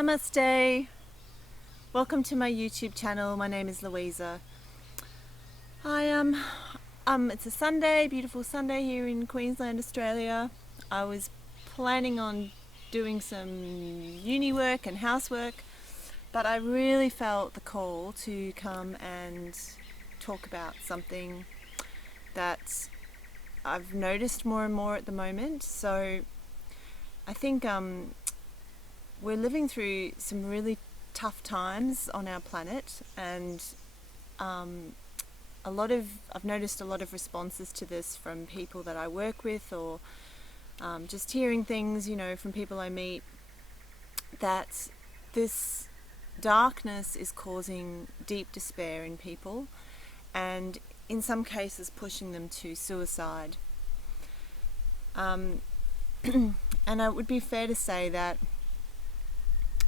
Namaste. Welcome to my YouTube channel. My name is Louisa. It's a Sunday, beautiful Sunday here in Queensland, Australia. I was planning on doing some uni work and housework, but I really felt the call to come and talk about something that I've noticed more and more at the moment. So I think we're living through some really tough times on our planet, and I've noticed a lot of responses to this from people that I work with, or just hearing things, from people I meet, that this darkness is causing deep despair in people, and in some cases pushing them to suicide. And it would be fair to say that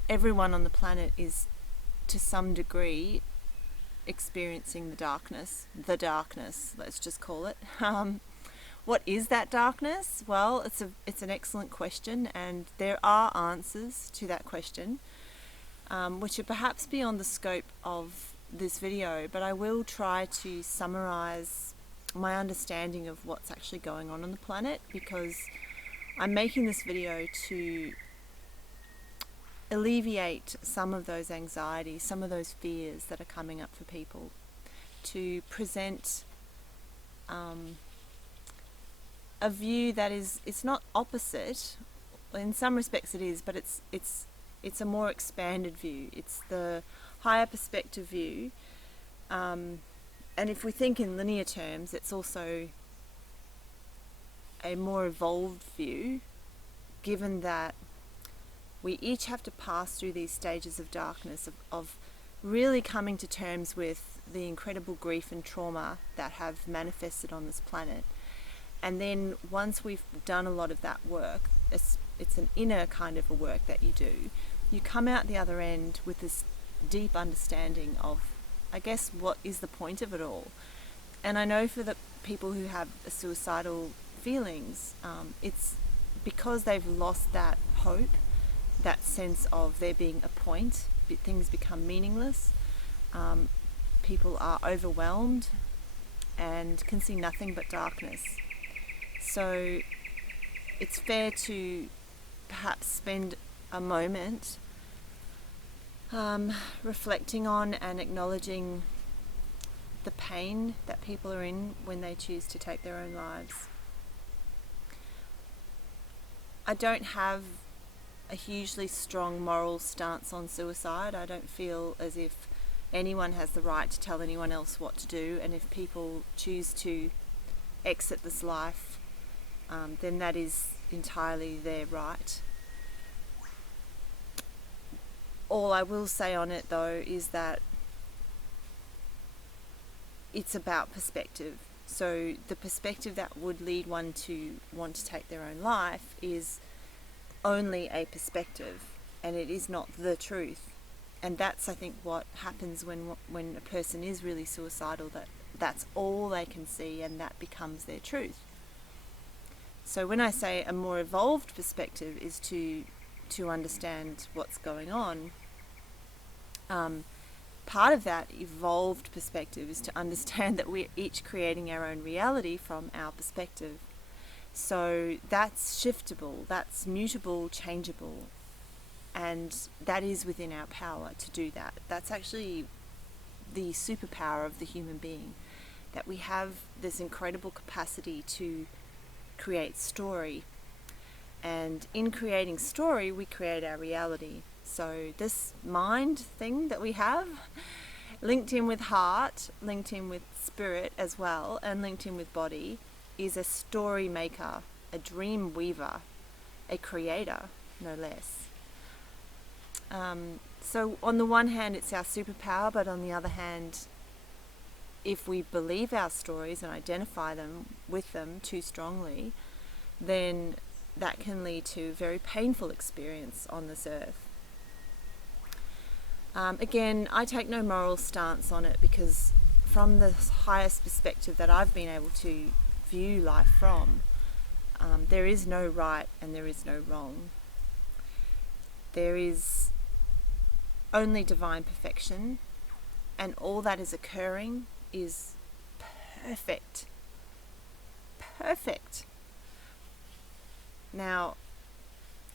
everyone on the planet is to some degree experiencing the darkness, let's just call it. What is that darkness? Well, it's an excellent question, and there are answers to that question, which are perhaps beyond the scope of this video, but I will try to summarize my understanding of what's actually going on the planet, because I'm making this video to alleviate some of those anxieties, some of those fears that are coming up for people, to present a view that it's not opposite. In some respects it is, but it's a more expanded view. It's the higher perspective view, and if we think in linear terms, it's also a more evolved view, given that we each have to pass through these stages of darkness, of really coming to terms with the incredible grief and trauma that have manifested on this planet. And then once we've done a lot of that work, it's an inner kind of a work that you do, you come out the other end with this deep understanding of, I guess, what is the point of it all. And I know for the people who have suicidal feelings, it's because they've lost that hope, that sense of there being a point, things become meaningless, people are overwhelmed and can see nothing but darkness. So it's fair to perhaps spend a moment reflecting on and acknowledging the pain that people are in when they choose to take their own lives. I don't have a hugely strong moral stance on suicide. I don't feel as if anyone has the right to tell anyone else what to do, and if people choose to exit this life, then that is entirely their right. All I will say on it, though, is that it's about perspective. So the perspective that would lead one to want to take their own life is only a perspective, and it is not the truth. And that's, I think, what happens when a person is really suicidal, that's all they can see, and that becomes their truth. So when I say a more evolved perspective is to understand what's going on, part of that evolved perspective is to understand that we're each creating our own reality from our perspective. So that's shiftable, that's mutable, changeable, and that is within our power to do that. That's actually the superpower of the human being, that we have this incredible capacity to create story, and in creating story we create our reality. So this mind thing that we have, linked in with heart, linked in with spirit as well, and linked in with body, is a story maker, a dream weaver, a creator, no less. So on the one hand it's our superpower, but on the other hand, if we believe our stories and identify them with them too strongly, then that can lead to very painful experience on this earth. Again, I take no moral stance on it, because from the highest perspective that I've been able to view life from, there is no right and there is no wrong. There is only divine perfection, and all that is occurring is perfect. Perfect. Now,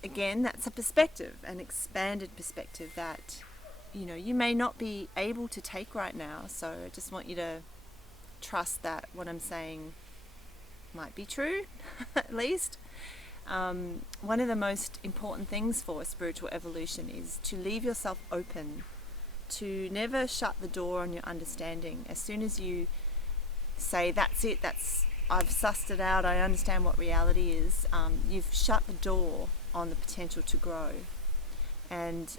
again, that's a perspective, an expanded perspective that, you may not be able to take right now. So I just want you to trust that what I'm saying might be true, at least. One of the most important things for spiritual evolution is to leave yourself open, to never shut the door on your understanding. As soon as you say, that's it, I've sussed it out, I understand what reality is, you've shut the door on the potential to grow. And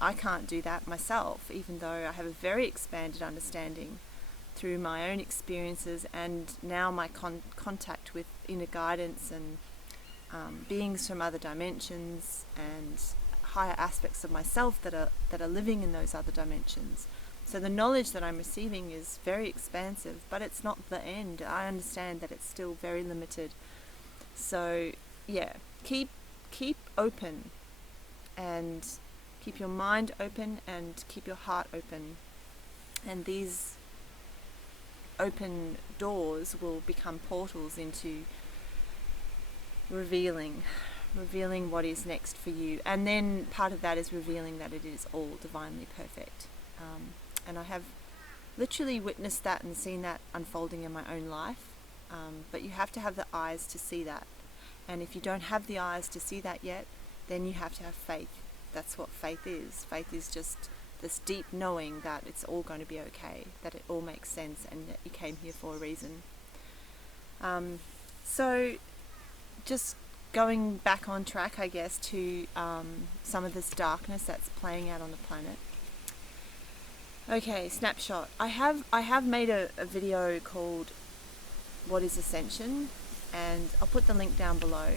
I can't do that myself, even though I have a very expanded understanding through my own experiences and now my contact with inner guidance and beings from other dimensions and higher aspects of myself that are living in those other dimensions. So the knowledge that I'm receiving is very expansive, but it's not the end. I understand that it's still very limited. So yeah, keep open, and keep your mind open and keep your heart open. And these open doors will become portals into revealing what is next for you. And then part of that is revealing that it is all divinely perfect. And I have literally witnessed that and seen that unfolding in my own life. But you have to have the eyes to see that. And if you don't have the eyes to see that yet, then you have to have faith. That's what faith is. Faith is just this deep knowing that it's all going to be okay, that it all makes sense, and that you came here for a reason. So just going back on track, I guess, to some of this darkness that's playing out on the planet. Okay, snapshot. I have made a video called What is Ascension, and I'll put the link down below.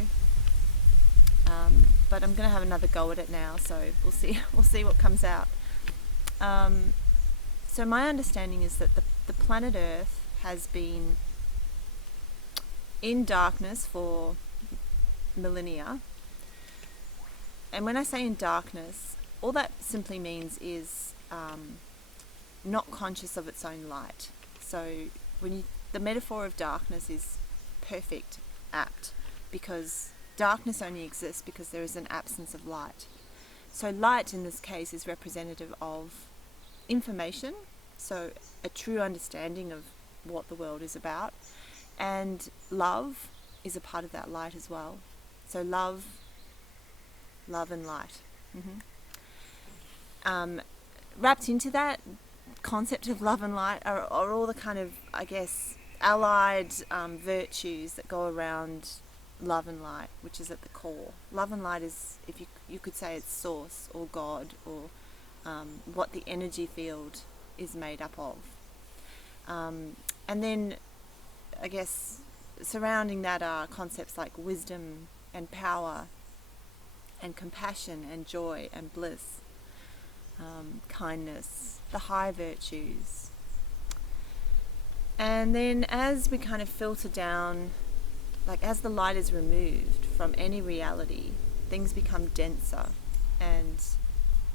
But I'm going to have another go at it now, so we'll see what comes out. So my understanding is that the planet Earth has been in darkness for millennia. And when I say in darkness, all that simply means is not conscious of its own light. So the metaphor of darkness is perfect, apt, because darkness only exists because there is an absence of light. So light in this case is representative of information, so a true understanding of what the world is about, and love is a part of that light as well. So love and light. Wrapped into that concept of love and light are all the kind of, I guess, allied virtues that go around love and light, which is at the core. Love and light is, if you could say, it's source or God, or what the energy field is made up of. And then I guess surrounding that are concepts like wisdom and power and compassion and joy and bliss, kindness, the high virtues. And then as we kind of filter down, like as the light is removed from any reality, things become denser and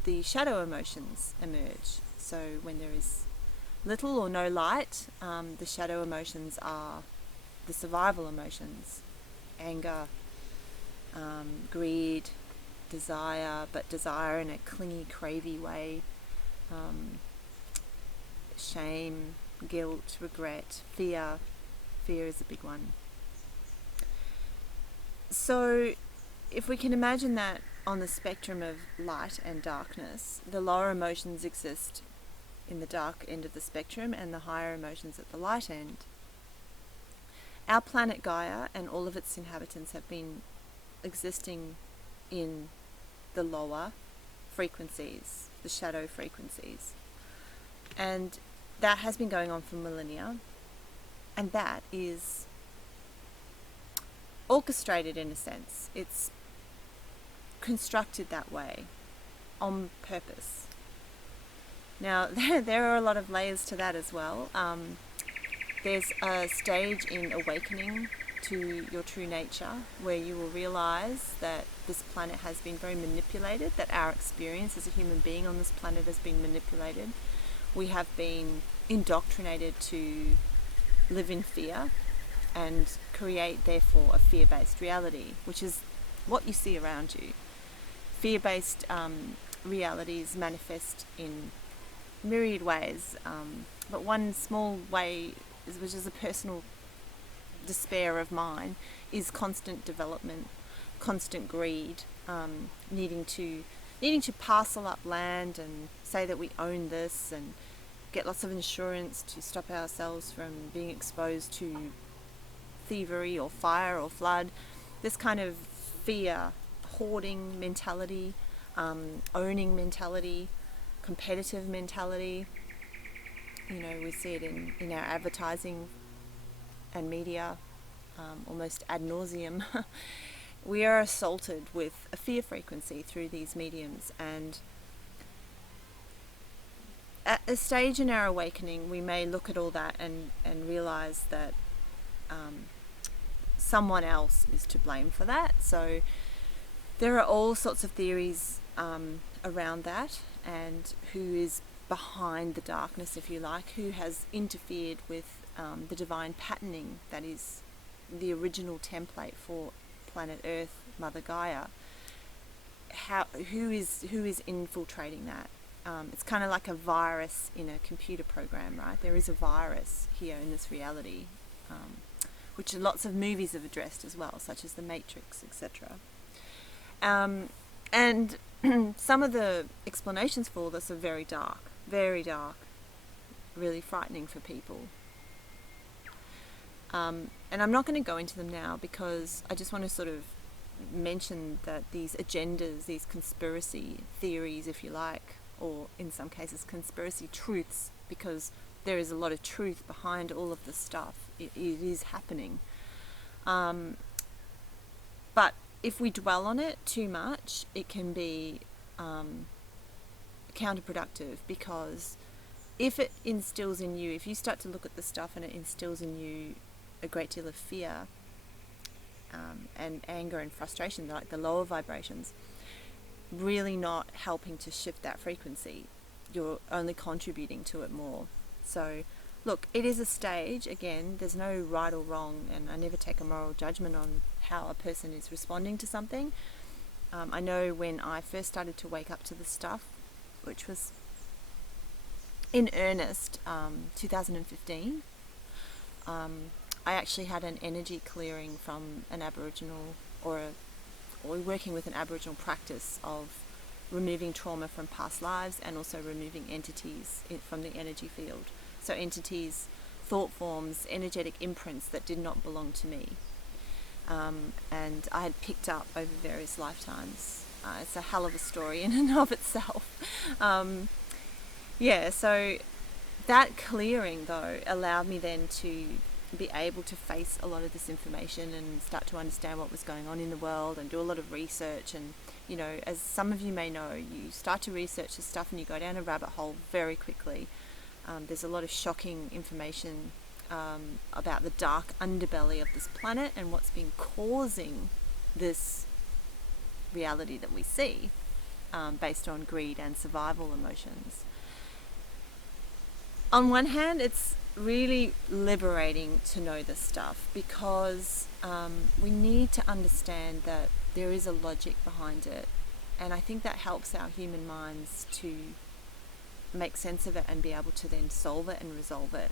the shadow emotions emerge. So when there is little or no light, the shadow emotions are the survival emotions: anger, greed, desire, but desire in a clingy, cravey way, shame, guilt, regret, fear. Fear is a big one. So if we can imagine that on the spectrum of light and darkness, the lower emotions exist in the dark end of the spectrum and the higher emotions at the light end. Our planet Gaia and all of its inhabitants have been existing in the lower frequencies, the shadow frequencies. And that has been going on for millennia, and that is orchestrated in a sense. It's constructed that way on purpose. Now there are a lot of layers to that as well. There's a stage in awakening to your true nature, where you will realize that this planet has been very manipulated, that our experience as a human being on this planet has been manipulated. We have been indoctrinated to live in fear and create, therefore, a fear-based reality, which is what you see around you. Fear-based realities manifest in myriad ways, but one small way, which is a personal despair of mine, is constant development, constant greed, needing to parcel up land and say that we own this and get lots of insurance to stop ourselves from being exposed to thievery or fire or flood. This kind of fear, hoarding mentality, owning mentality, competitive mentality. We see it in our advertising and media, almost ad nauseum. We are assaulted with a fear frequency through these mediums, and at a stage in our awakening we may look at all that and realize that someone else is to blame for that. So there are all sorts of theories around that, and who is behind the darkness, if you like, who has interfered with the divine patterning that is the original template for planet Earth, Mother Gaia. Who is infiltrating that? It's kind of like a virus in a computer program, right? There is a virus here in this reality, which lots of movies have addressed as well, such as The Matrix, etc. And some of the explanations for this are very dark, really frightening for people. And I'm not going to go into them now, because I just want to sort of mention that these agendas, these conspiracy theories, if you like, or in some cases conspiracy truths, because there is a lot of truth behind all of this stuff. It is happening. But if we dwell on it too much, it can be counterproductive, because if it instills in you, if you start to look at the stuff and it instills in you a great deal of fear and anger and frustration, like the lower vibrations, really not helping to shift that frequency. You're only contributing to it more. So look, it is a stage. Again, there's no right or wrong, and I never take a moral judgment on how a person is responding to something. I know when I first started to wake up to this stuff, which was in earnest 2015, I actually had an energy clearing from an Aboriginal, or working with an Aboriginal practice of removing trauma from past lives, and also removing entities from the energy field. So entities, thought forms, energetic imprints that did not belong to me. And I had picked up over various lifetimes. It's a hell of a story in and of itself. So that clearing, though, allowed me then to be able to face a lot of this information and start to understand what was going on in the world, and do a lot of research. And as some of you may know, you start to research this stuff and you go down a rabbit hole very quickly. There's a lot of shocking information about the dark underbelly of this planet and what's been causing this reality that we see, based on greed and survival emotions. On one hand, it's really liberating to know this stuff, because we need to understand that there is a logic behind it, and I think that helps our human minds to make sense of it and be able to then solve it and resolve it.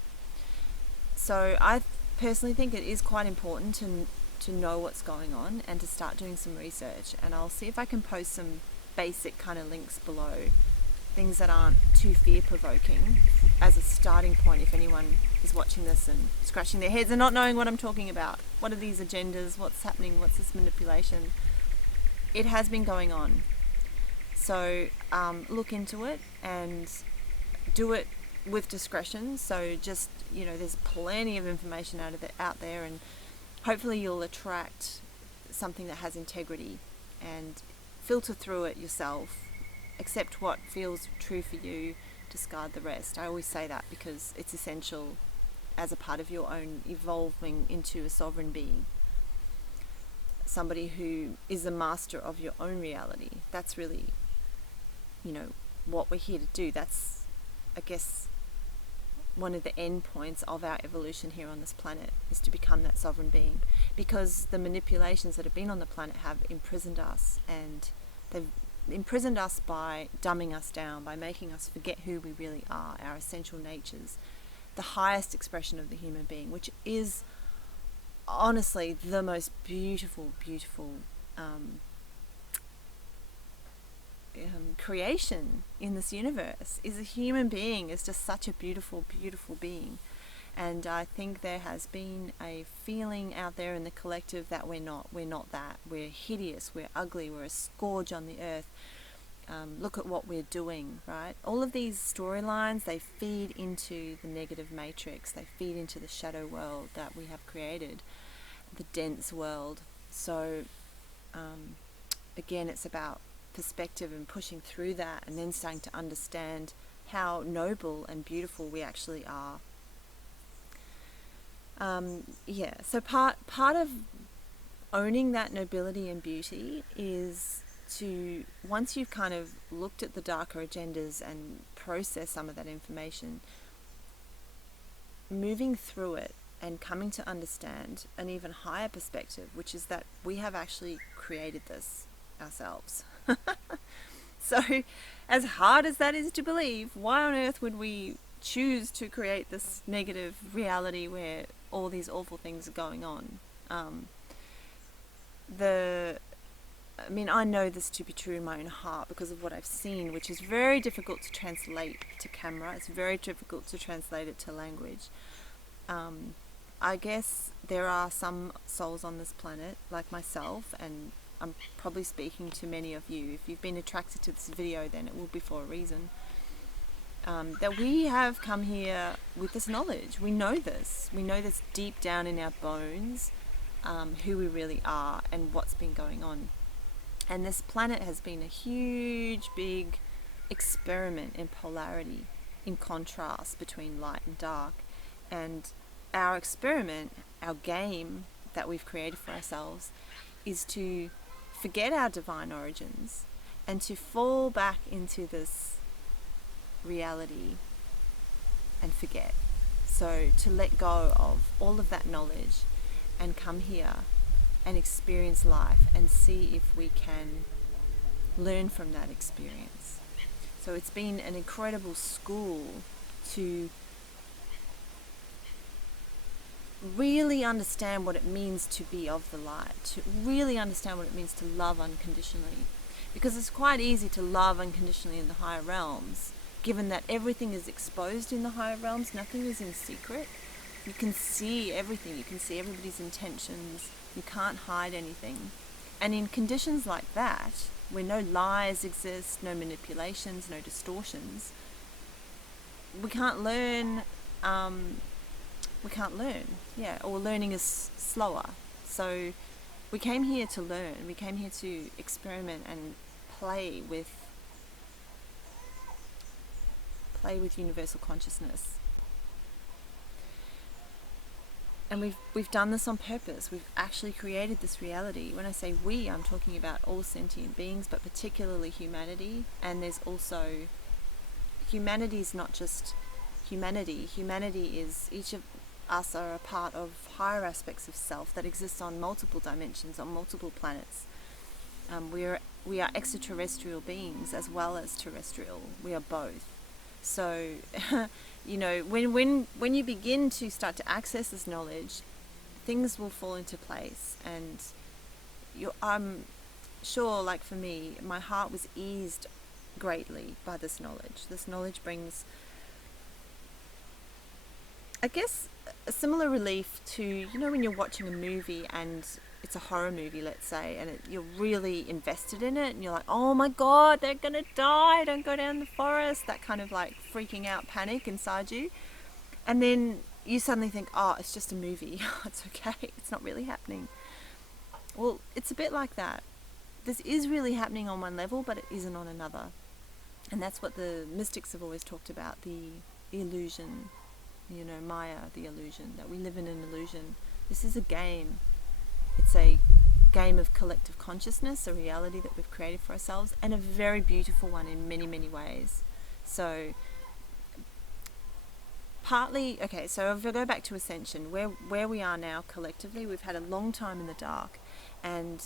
So I personally think it is quite important to know what's going on and to start doing some research, and I'll see if I can post some basic kind of links below, things that aren't too fear-provoking, as a starting point if anyone is watching this and scratching their heads and not knowing what I'm talking about. What are these agendas? What's happening? What's this manipulation? It has been going on. So look into it and do it with discretion. So just, there's plenty of information out there, and hopefully you'll attract something that has integrity, and filter through it yourself. Accept what feels true for you, discard the rest. I always say that because it's essential as a part of your own evolving into a sovereign being. somebody who is the master of your own reality. That's really, what we're here to do. That's, I guess, one of the end points of our evolution here on this planet, is to become that sovereign being, because the manipulations that have been on the planet have imprisoned us, and they've imprisoned us by dumbing us down, by making us forget who we really are, our essential natures, the highest expression of the human being, which is honestly the most beautiful creation in this universe. Is a human being is just such a beautiful being. And I think there has been a feeling out there in the collective that we're not that. We're hideous, we're ugly, we're a scourge on the earth. Look at what we're doing, right? All of these storylines, they feed into the negative matrix. They feed into the shadow world that we have created, the dense world. So again, it's about perspective and pushing through that, and then starting to understand how noble and beautiful we actually are. So part of owning that nobility and beauty is to, once you've kind of looked at the darker agendas and processed some of that information, moving through it and coming to understand an even higher perspective, which is that we have actually created this ourselves. So as hard as that is to believe, why on earth would we choose to create this negative reality where all these awful things are going on? I know this to be true in my own heart because of what I've seen, which is very difficult to translate to camera. It's very difficult to translate it to language. I guess there are some souls on this planet, like myself, and I'm probably speaking to many of you. If you've been attracted to this video, then it will be for a reason. That we have come here with this knowledge. We know this. We know this deep down in our bones, who we really are and what's been going on. And this planet has been a huge, big experiment in polarity, in contrast between light and dark. And our experiment, our game that we've created for ourselves, is to forget our divine origins and to fall back into this reality and forget. So to let go of all of that knowledge and come here and experience life and see if we can learn from that experience. So it's been an incredible school to really understand what it means to be of the light, to really understand what it means to love unconditionally. Because it's quite easy to love unconditionally in the higher realms, given that everything is exposed in the higher realms, nothing is in secret. You can see everything, you can see everybody's intentions, you can't hide anything. And in conditions like that, where no lies exist, no manipulations, no distortions, we can't learn, or learning is slower. So we came here to learn, we came here to experiment and play with universal consciousness. And we've done this on purpose. We've actually created this reality. When I say we, I'm talking about all sentient beings, but particularly humanity. And there's also, humanity is not just humanity. Humanity is, each of us are a part of higher aspects of self that exists on multiple dimensions, on multiple planets. We are extraterrestrial beings as well as terrestrial. We are both. So, when you begin to start to access this knowledge, things will fall into place. And I'm sure, like for me, my heart was eased greatly by this knowledge. This knowledge brings, I guess, a similar relief to, when you're watching a movie and it's a horror movie, let's say, and you're really invested in it and you're like, oh my God, they're gonna die, don't go down the forest, that kind of like freaking out panic inside you. And then you suddenly think, oh, it's just a movie, it's okay, it's not really happening. Well, it's a bit like that. This is really happening on one level, but it isn't on another. And that's what the mystics have always talked about, the illusion, Maya, the illusion, that we live in an illusion. This is a game. It's a game of collective consciousness, a reality that we've created for ourselves, and a very beautiful one in many, many ways. So partly, okay, so if I go back to ascension, where we are now collectively, we've had a long time in the dark, and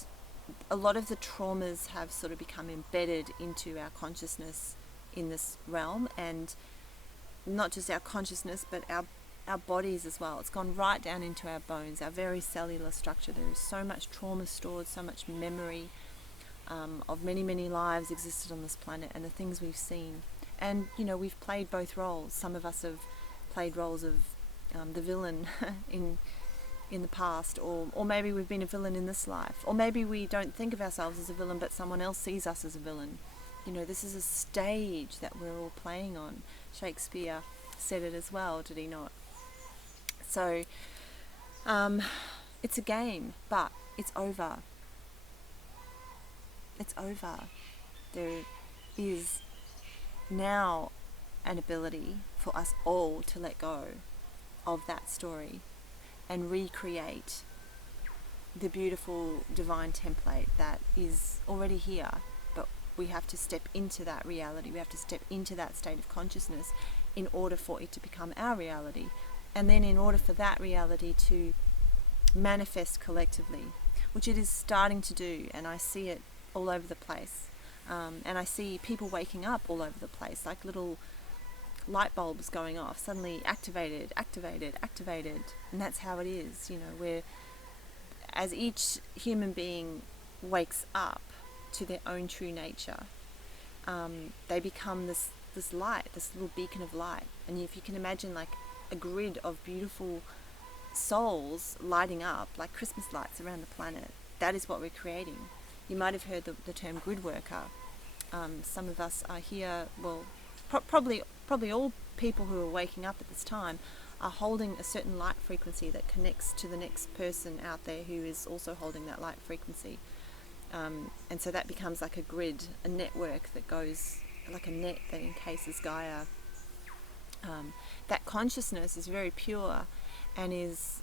a lot of the traumas have sort of become embedded into our consciousness in this realm, and not just our consciousness, but our bodies as well. It's gone right down into our bones, our very cellular structure. There is so much trauma stored, so much memory of many, many lives existed on this planet, and the things we've seen. And, you know, we've played both roles. Some of us have played roles of the villain in the past, or maybe we've been a villain in this life, or maybe we don't think of ourselves as a villain, but someone else sees us as a villain. You know, this is a stage that we're all playing on. Shakespeare said it as well, did he not? So it's a game, but it's over. It's over. There is now an ability for us all to let go of that story and recreate the beautiful divine template that is already here. But we have to step into that reality. We have to step into that state of consciousness in order for it to become our reality. And then in order for that reality to manifest collectively, which it is starting to do, and I see it all over the place. And I see people waking up all over the place, like little light bulbs going off, suddenly activated, and that's how it is. You know, where as each human being wakes up to their own true nature, they become this light, this little beacon of light. And if you can imagine like a grid of beautiful souls lighting up like Christmas lights around the planet, that is what we're creating. You might have heard the term grid worker. Some of us are here, well, probably all people who are waking up at this time are holding a certain light frequency that connects to the next person out there who is also holding that light frequency. And so that becomes like a grid, a network that goes like a net that encases Gaia. That consciousness is very pure and is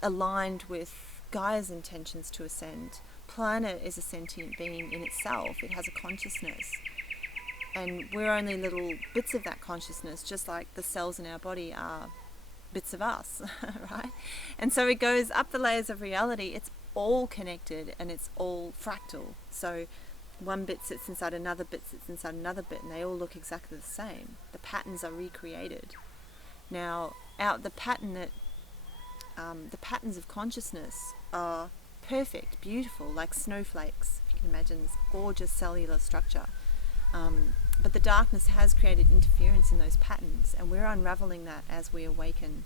aligned with Gaia's intentions to ascend. Planet is a sentient being in itself. It has a consciousness. And we're only little bits of that consciousness, just like the cells in our body are bits of us, right? And so it goes up the layers of reality. It's all connected and it's all fractal. So one bit sits inside another bit, sits inside another bit, and they all look exactly the same. The patterns are recreated. Now, the patterns of consciousness are perfect, beautiful, like snowflakes. If you can imagine this gorgeous cellular structure. But the darkness has created interference in those patterns, and we're unraveling that as we awaken.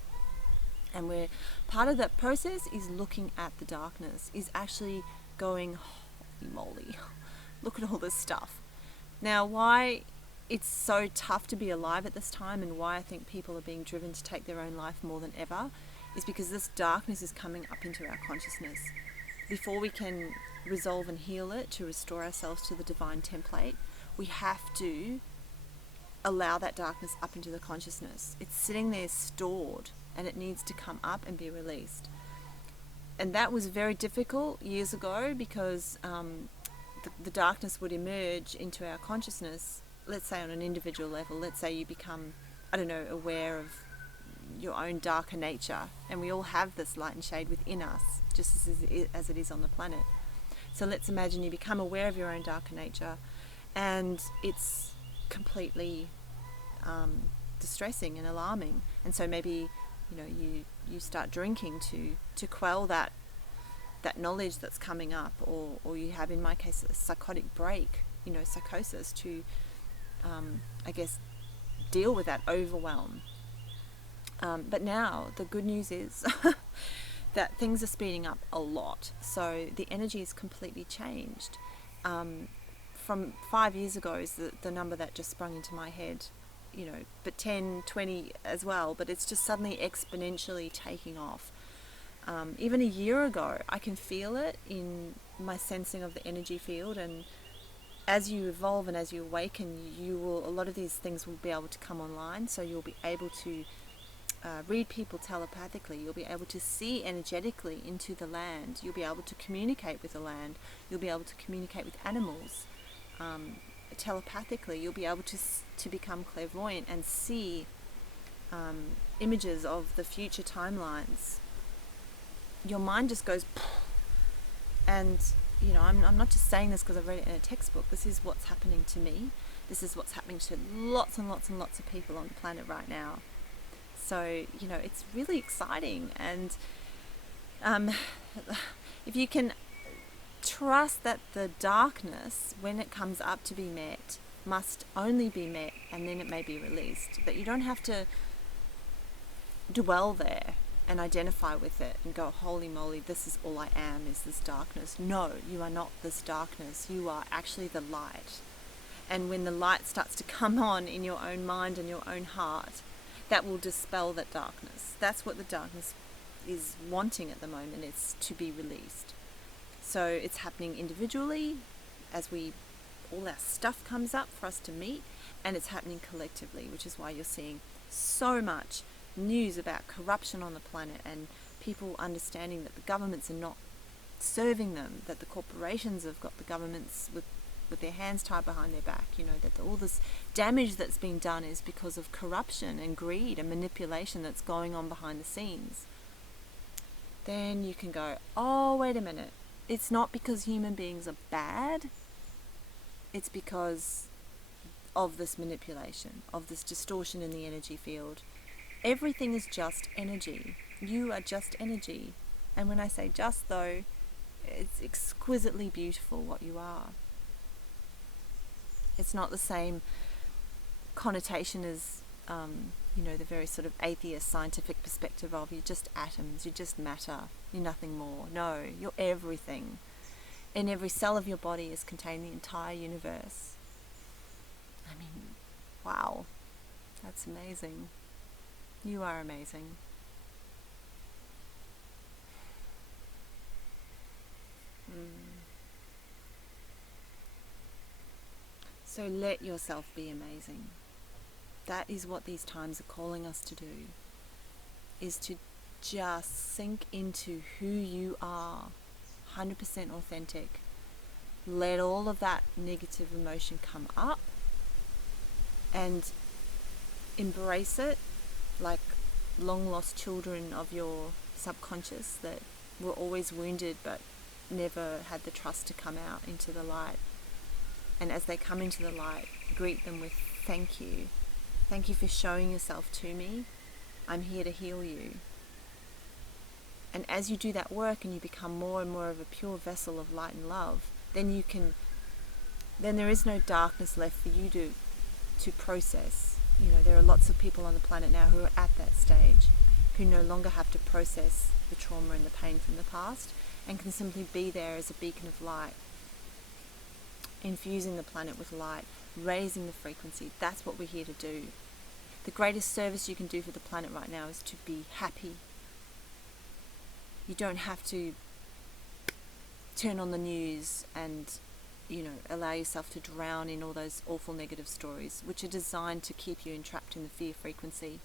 And we're part of that process is looking at the darkness, is actually going, holy moly, look at all this stuff. Now, why it's so tough to be alive at this time, and why I think people are being driven to take their own life more than ever, is because this darkness is coming up into our consciousness. Before we can resolve and heal it, to restore ourselves to the divine template, we have to allow that darkness up into the consciousness. It's sitting there stored, and it needs to come up and be released. And that was very difficult years ago, because the darkness would emerge into our consciousness, let's say on an individual level. Let's say you become, aware of your own darker nature, and we all have this light and shade within us, just as it is on the planet. So let's imagine you become aware of your own darker nature, and it's completely distressing and alarming. And so maybe you start drinking to quell that knowledge that's coming up, or you have, in my case, a psychotic break, psychosis, to deal with that overwhelm. But now the good news is that things are speeding up a lot. So the energy is completely changed. From 5 years ago is the number that just sprung into my head, but 10, 20 as well. But it's just suddenly exponentially taking off. Even a year ago, I can feel it in my sensing of the energy field. And as you evolve and as you awaken, a lot of these things will be able to come online. So you'll be able to read people telepathically. You'll be able to see energetically into the land. You'll be able to communicate with the land. You'll be able to communicate with animals telepathically. You'll be able to become clairvoyant and see images of the future timelines. Your mind just goes, and you know, I'm not just saying this because I read it in a textbook. This is what's happening to me. This is what's happening to lots and lots and lots of people on the planet right now. So, you know, it's really exciting. And if you can trust that the darkness, when it comes up to be met, must only be met, and then it may be released. But you don't have to dwell there and identify with it and go, holy moly, this is all I am, is this darkness. No, you are not this darkness. You are actually the light. And when the light starts to come on in your own mind and your own heart, that will dispel that darkness. That's what the darkness is wanting at the moment. It's to be released. So it's happening individually as all our stuff comes up for us to meet, and it's happening collectively, which is why you're seeing so much news about corruption on the planet and people understanding that the governments are not serving them, that the corporations have got the governments with their hands tied behind their back, you know, that all this damage that's being done is because of corruption and greed and manipulation that's going on behind the scenes. Then you can go, oh, wait a minute. It's not because human beings are bad. It's because of this manipulation, of this distortion in the energy field. Everything is just energy. You are just energy. And when I say just, though, it's exquisitely beautiful what you are. It's not the same connotation as, you know, the very sort of atheist scientific perspective of you're just atoms, you're just matter, you're nothing more. No, you're everything. In every cell of your body is contained the entire universe. I mean, wow, that's amazing. You are amazing. So let yourself be amazing. That is what these times are calling us to do, is to just sink into who you are, 100% authentic. Let all of that negative emotion come up and embrace it like long lost children of your subconscious that were always wounded but never had the trust to come out into the light. And as they come into the light, greet them with thank you. Thank you for showing yourself to me. I'm here to heal you. And as you do that work and you become more and more of a pure vessel of light and love, then there is no darkness left for you to process. You know, there are lots of people on the planet now who are at that stage, who no longer have to process the trauma and the pain from the past, and can simply be there as a beacon of light, infusing the planet with light, raising the frequency. That's what we're here to do. The greatest service you can do for the planet right now is to be happy. You don't have to turn on the news and, you know, allow yourself to drown in all those awful negative stories, which are designed to keep you entrapped in the fear frequency.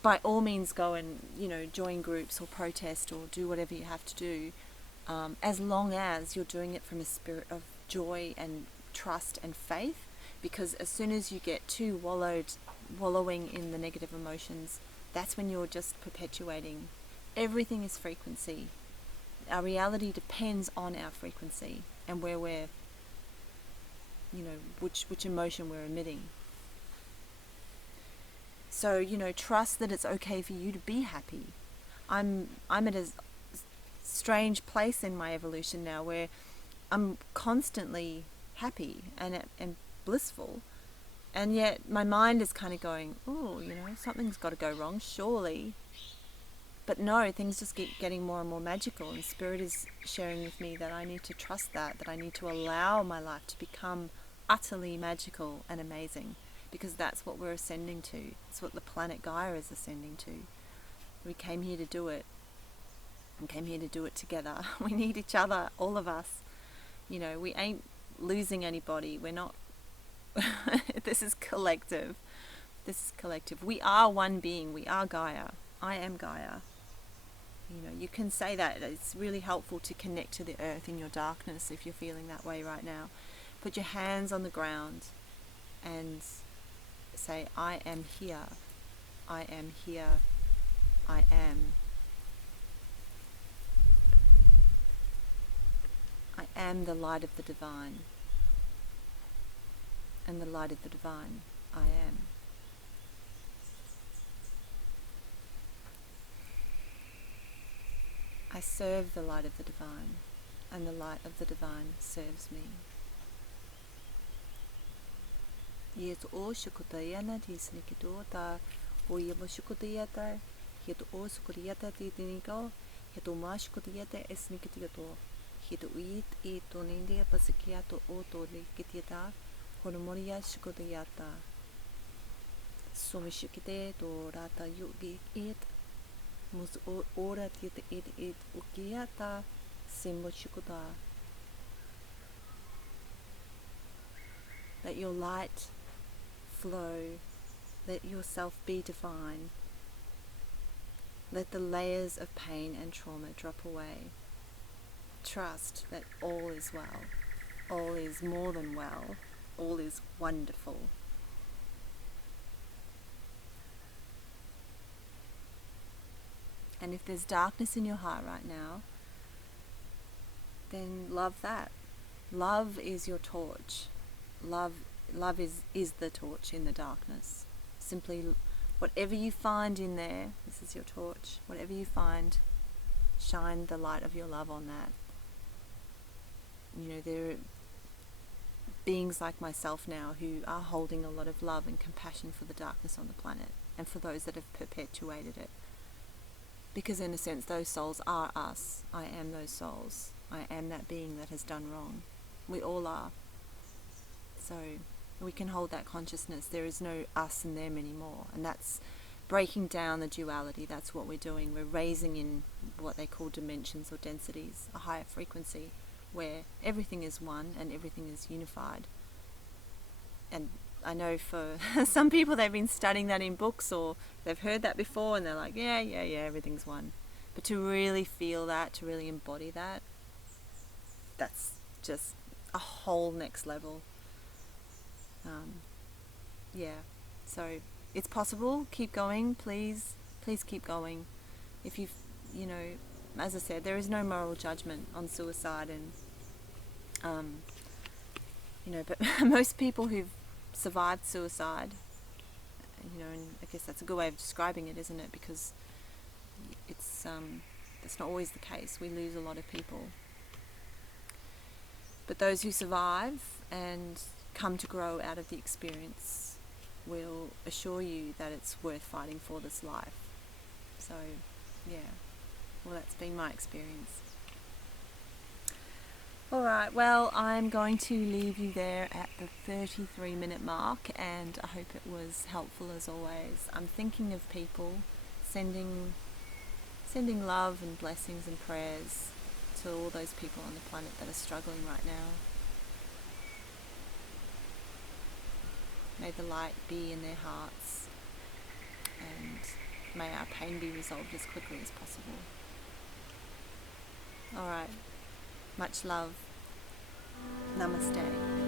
By all means, go and, you know, join groups or protest or do whatever you have to do, as long as you're doing it from a spirit of joy and trust and faith. Because as soon as you get too wallowing in the negative emotions, that's when you're just perpetuating. Everything is frequency. Our reality depends on our frequency and where we're, you know, which emotion we're emitting. So, you know, trust that it's okay for you to be happy. I'm at a strange place in my evolution now where I'm constantly happy and blissful, and yet my mind is kind of going, oh, you know, something's got to go wrong, surely. But no, things just keep getting more and more magical, and Spirit is sharing with me that I need to trust that I need to allow my life to become utterly magical and amazing, because that's what we're ascending to. It's what the planet Gaia is ascending to. We came here to do it. We came here to do it together. We need each other, all of us. You know, we ain't losing anybody. We're not. This is collective. this collective. We are one being. We are Gaia. I am Gaia. You know, you can say that. It's really helpful to connect to the earth in your darkness if you're feeling that way right now. Put your hands on the ground and say, I am here. I am here. I am. I am the light of the divine. And the light of the divine, I am. I serve the light of the divine, and the light of the divine serves me. Yet o shukutayana ti snikidota, o yemo shukutayata, yet o sukuriata ti dinigo, yet o ma shukutayata esnikidioto, yet uit e tonindia pasikiato o to likitiata, honomoria shukutayata. Somishukite to rata yugi it. Mus ora tita it ukiata simbo shukuda. Let your light flow. Let yourself be divine. Let the layers of pain and trauma drop away. Trust that all is well. All is more than well. All is wonderful. And if there's darkness in your heart right now, then love that. Love is your torch. Love is the torch in the darkness. Simply, whatever you find in there, this is your torch. Whatever you find, shine the light of your love on that. You know, there are beings like myself now who are holding a lot of love and compassion for the darkness on the planet and for those that have perpetuated it. Because in a sense, those souls are us. I am those souls. I am that being that has done wrong. We all are. So we can hold that consciousness. There is no us and them anymore. And that's breaking down the duality. That's what we're doing. We're raising in what they call dimensions or densities, a higher frequency, where everything is one and everything is unified. And I know for some people they've been studying that in books or they've heard that before and they're like, yeah, everything's one. But to really feel that, to really embody that, that's just a whole next level. So it's possible. Keep going, please keep going. If you've, as I said, there is no moral judgment on suicide and, but most people who've survived suicide, and I guess that's a good way of describing it, isn't it? Because it's that's not always the case. We lose a lot of people. But those who survive and come to grow out of the experience will assure you that it's worth fighting for this life. So, that's been my experience. Alright, well, I'm going to leave you there at the 33-minute mark, and I hope it was helpful as always. I'm thinking of people, sending love and blessings and prayers to all those people on the planet that are struggling right now. May the light be in their hearts, and may our pain be resolved as quickly as possible. Alright, much love. Namaste.